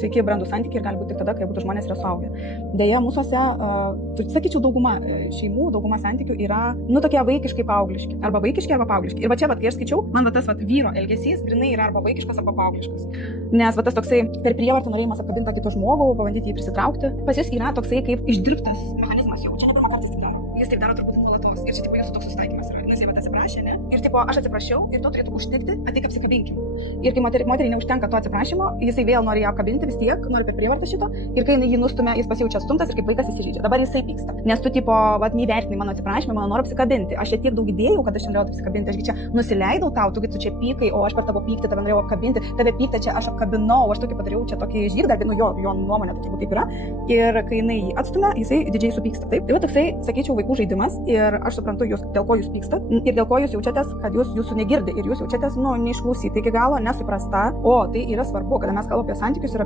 sveiki brandų santykiai ir gali būti tik tada, kai abu žmonės yra suaugę. Deja, mūsuose, sakyčiau, dauguma šeimų, dauguma santykių yra, tokie vaikiškai paaugliški. Arba vaikiški, arba paaugliški. Ir va čia, kai aš skaičiau, man tas vyro elgesys grinai yra arba vaikiškas, arba paaugliškas. Nes tas toksai per prievartą norėjimas apkabinti kitą žmogų, pabandyti jį prisitraukti, pas jis yra toksai kaip išdirbtas mechanizmas jau. Čia ne pirmą kartą jis taip daro. Jis taip daro turbūt nuolatos. Ir čia jūsų toks susitaikymas yra. Nes jie atsiprašė, ne? Ir aš atsiprašiau ir tu turėtų užtikti, ateik apsikabinkim. Ir kai moteriai neužtenka to atsiprašymo, jisai vėl nori ją apkabinti vis tiek, nori per prievartą šito. Ir kai jį nustumia, jis pasijaučia stumtas ir kaip vaikas įsižeidžia. Dabar jisai pyksta. Nes tu neįvertinai mano atsiprašymą, mano noriu apsikabinti. Aš čia tiek daug idėjų, kad aš čia norėjau apsikabinti. Ašgi čia nusileidau tau, tu čia pykai, o aš per tavo pyktį tave norėjau apkabinti. Tave pyktą čia aš apkabinau, aš tokį padariau čia tokį žygdarbį, jo nuomonė tai turbūt taip yra. Ir kai jinai jį atstumia, jisai didžiai supyksta. Taip. Tai va toksai, sakyčiau, vaikų žaidimas ir aš suprantu jūs, dėl ko jūs pykstat ir dėl ko jūs jaučiatės, kad jūsų negirdi ir jūs jaučiatės, neišklausyti iki galo, nesuprasta. O tai yra svarbu, kada mes kalbame apie santykius ir